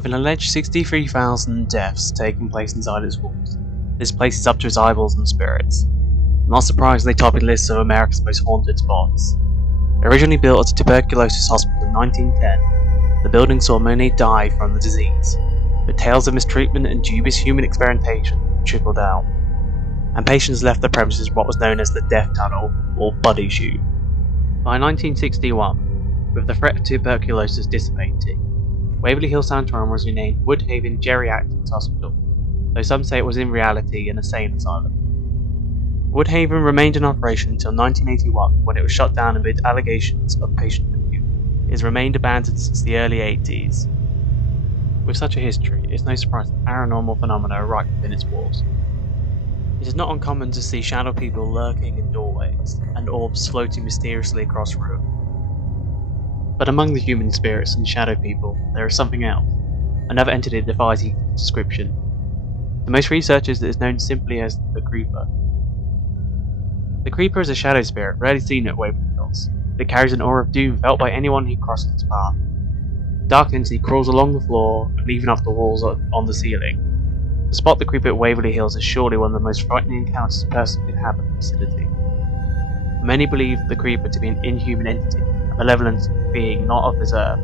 With an alleged 63,000 deaths taking place inside its walls, this place is up to its eyeballs in spirits, not surprisingly topping lists of America's most haunted spots. Originally built as a tuberculosis hospital in 1910, the building saw many die from the disease, with tales of mistreatment and dubious human experimentation trickled out, and patients left the premises in what was known as the Death Tunnel or Body Chute. By 1961, with the threat of tuberculosis dissipating, Waverly Hill Sanatorium was renamed Woodhaven Geriatrics Hospital, though some say it was in reality an insane asylum. Woodhaven remained in operation until 1981, when it was shut down amid allegations of patient abuse. It has remained abandoned since the early 80s. With such a history, it is no surprise that paranormal phenomena are right within its walls. It is not uncommon to see shadow people lurking in doorways, and orbs floating mysteriously across rooms. But among the human spirits and shadow people, there is something else, another entity that defies each description. To most researchers, it is known simply as the Creeper. The Creeper is a shadow spirit rarely seen at Waverly Hills. It carries an aura of doom felt by anyone who crosses its path. The dark entity crawls along the floor and even off the walls on the ceiling. To spot the Creeper at Waverly Hills is surely one of the most frightening encounters a person could have at the facility. Many believe the Creeper to be an inhuman entity, a malevolent being not of this earth.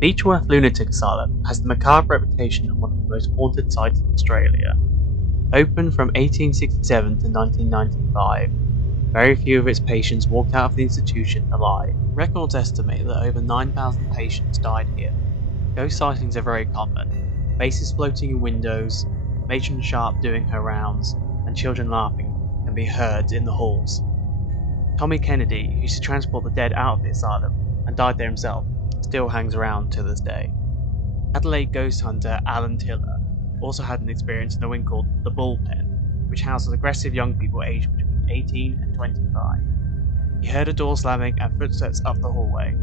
Beechworth Lunatic Asylum has the macabre reputation of one of the most haunted sites in Australia. Open from 1867 to 1995, very few of its patients walked out of the institution alive. Records estimate that over 9,000 patients died here. Ghost sightings are very common. Faces floating in windows, matron Sharp doing her rounds, and children laughing can be heard in the halls. Tommy Kennedy, who used to transport the dead out of the asylum and died there himself, still hangs around to this day. Adelaide ghost hunter Alan Tiller also had an experience in a wing called the Bullpen, which houses aggressive young people aged between 18 and 25. He heard a door slamming and footsteps up the hallway.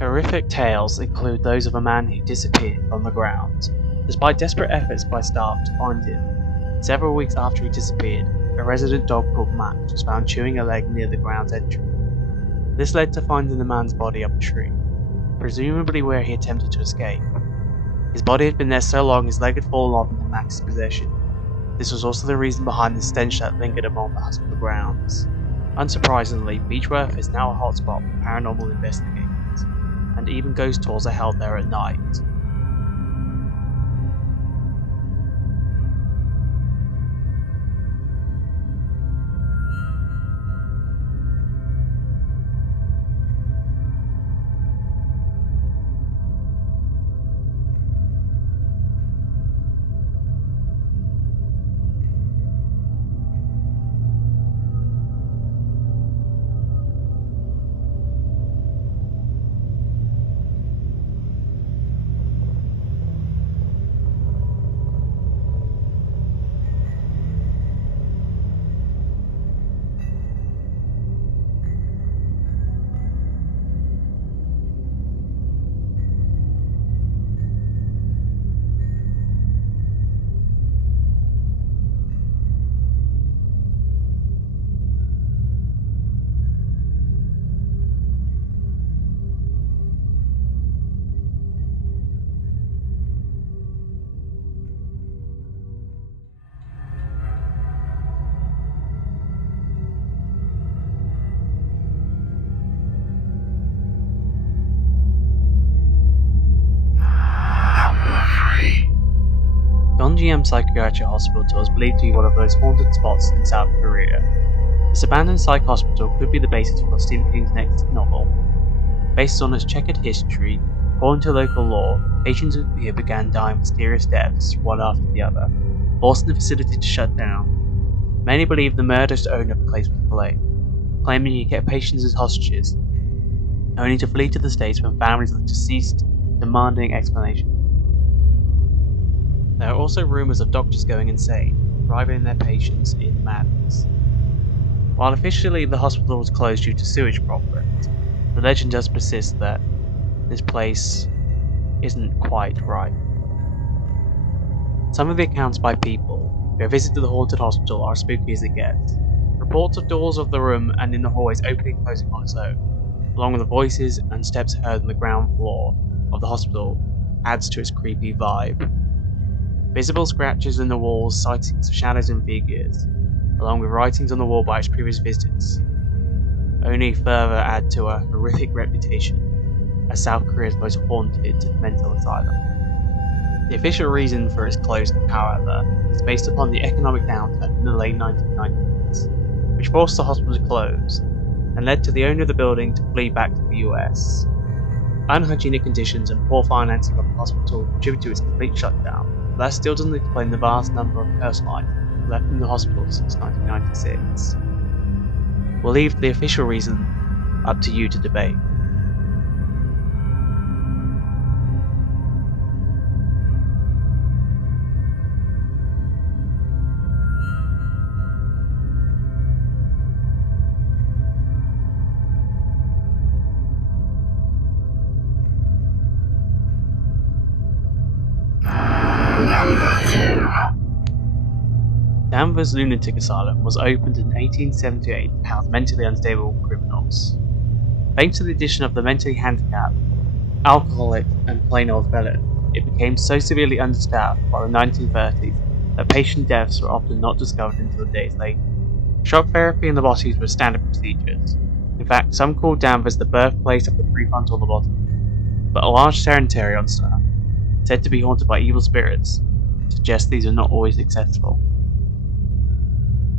Horrific tales include those of a man who disappeared from the grounds, despite desperate efforts by staff to find him. Several weeks after he disappeared, a resident dog called Max was found chewing a leg near the ground's entrance. This led to finding the man's body up a tree, presumably where he attempted to escape. His body had been there so long his leg had fallen off into Max's possession. This was also the reason behind the stench that lingered among the hospital grounds. Unsurprisingly, Beechworth is now a hotspot for paranormal investigators, and even ghost tours are held there at night. Panjim Psychiatric Hospital is believed to be one of the most haunted spots in South Korea. This abandoned psych hospital could be the basis for Stephen King's next novel. Based on its checkered history, according to local law, patients here began dying mysterious deaths one after the other, forcing the facility to shut down. Many believe the murderous owner of the place was blamed, claiming he kept patients as hostages, only to flee to the States when families of the deceased demanding explanation. There are also rumours of doctors going insane, driving their patients in madness. While officially the hospital was closed due to sewage problems, the legend does persist that this place isn't quite right. Some of the accounts by people who have visited the haunted hospital are as spooky as it gets. Reports of doors of the room and in the hallways opening and closing on its own, along with the voices and steps heard on the ground floor of the hospital, adds to its creepy vibe. Visible scratches in the walls, sightings of shadows and figures, along with writings on the wall by its previous visitors, only further add to a horrific reputation as South Korea's most haunted mental asylum. The official reason for its closing, however, is based upon the economic downturn in the late 1990s, which forced the hospital to close and led to the owner of the building to flee back to the US. Unhygienic conditions and poor financing of the hospital contributed to its complete shutdown, but that still doesn't explain the vast number of personal items left in the hospital since 1996. We'll leave the official reason up to you to debate. Danvers Lunatic Asylum was opened in 1878 to house mentally unstable criminals. Thanks to the addition of the mentally handicapped, alcoholic, and plain old felon, it became so severely understaffed by the 1930s that patient deaths were often not discovered until days later. Shock therapy and lobotomies were standard procedures. In fact, some called Danvers the birthplace of the prefrontal lobotomy, but a large cemetery on staff, said to be haunted by evil spirits, suggests these are not always successful.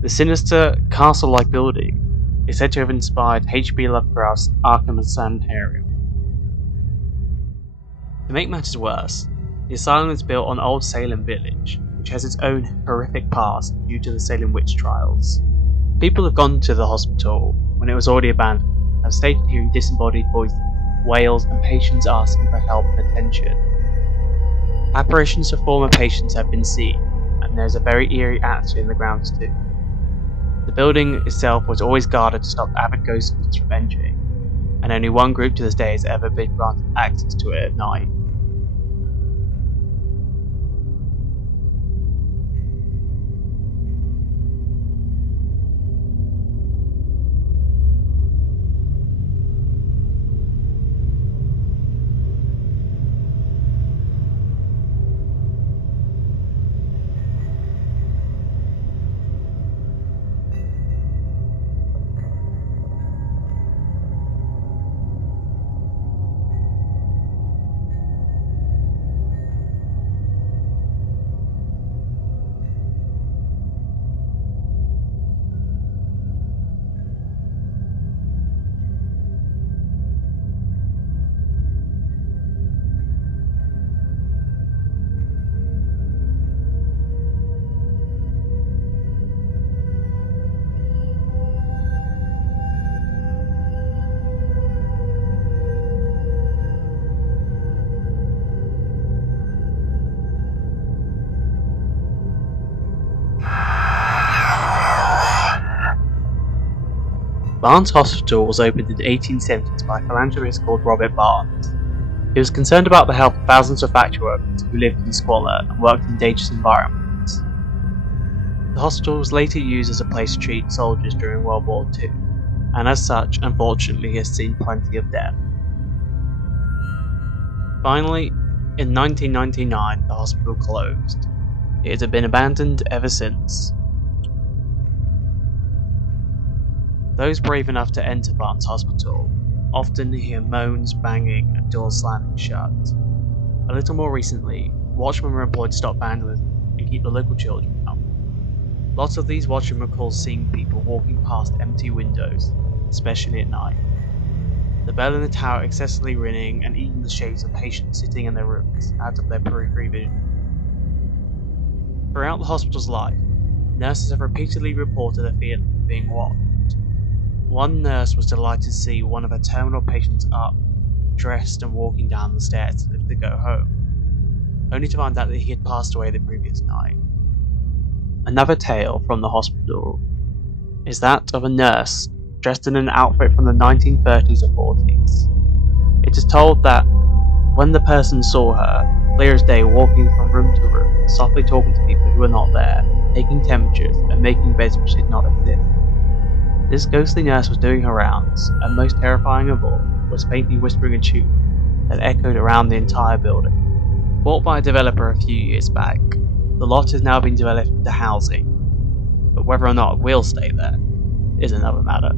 The sinister, castle-like building is said to have inspired H.P. Lovecraft's Arkham Sanitarium. To make matters worse, the asylum is built on Old Salem Village, which has its own horrific past due to the Salem witch trials. People have gone to the hospital when it was already abandoned, have stated hearing disembodied voices, wails, and patients asking for help and attention. Apparitions of former patients have been seen, and there is a very eerie atmosphere in the grounds too. The building itself was always guarded to stop avid ghost hunters from entering, and only one group to this day has ever been granted access to it at night. Barnes Hospital was opened in the 1870s by a philanthropist called Robert Barnes. He was concerned about the health of thousands of factory workers who lived in squalor and worked in dangerous environments. The hospital was later used as a place to treat soldiers during World War II, and as such, unfortunately, has seen plenty of death. Finally, in 1999, the hospital closed. It has been abandoned ever since. Those brave enough to enter Barnes Hospital often hear moans, banging, and doors slamming shut. A little more recently, watchmen were employed to stop vandalism and keep the local children out. Lots of these watchmen recall seeing people walking past empty windows, especially at night. The bell in the tower excessively ringing, and even the shapes of patients sitting in their rooms out of their periphery vision. Throughout the hospital's life, nurses have repeatedly reported a feeling of being watched. One nurse was delighted to see one of her terminal patients up, dressed and walking down the stairs to go home, only to find out that he had passed away the previous night. Another tale from the hospital is that of a nurse dressed in an outfit from the 1930s or 40s. It is told that when the person saw her, clear as day, walking from room to room, softly talking to people who were not there, taking temperatures, and making beds which did not exist. This ghostly nurse was doing her rounds, and most terrifying of all, was faintly whispering a tune that echoed around the entire building. Bought by a developer a few years back, the lot has now been developed into housing, but whether or not it will stay there is another matter.